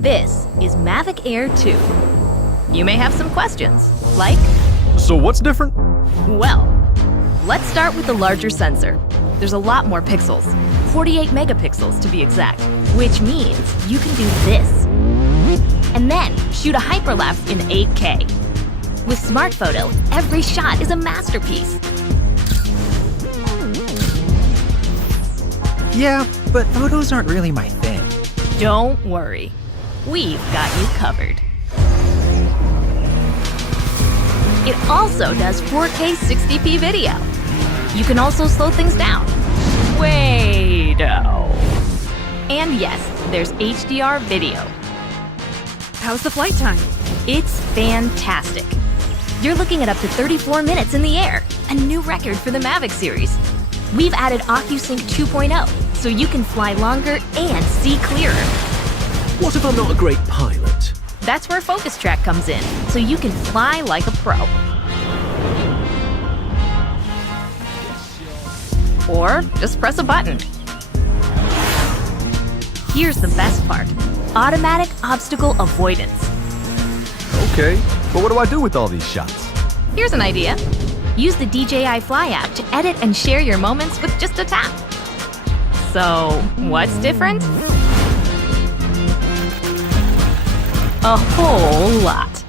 This is MAVIC Air 2. You may have some questions, like, So what's different? well, let's start with the larger sensor. There's a lot more pixels, 48 megapixels to be exact, which means you can do this. And then shoot a hyperlapse in 8K. With Smart Photo, every shot is a masterpiece. Yeah, but photos aren't really my thing. Don't worry, we've got you covered. It also does 4K 60p video. You can also slow things down. Way-do. And yes, there's HDR video. How's the flight time? It's fantastic. You're looking at up to 34 minutes in the air, a new record for the MAVIC series. We've added OcuSync 2.0, so you can fly longer and see clearer. What if I'm not a great pilot? That's where Focus Track comes in, so you can fly like a pro. Or just press a button. Here's the best part: automatic obstacle avoidance. Okay, but what do I do with all these shots? Here's an idea. Use the DJI Fly app to edit and share your moments with just a tap. So, what's different? A whole lot.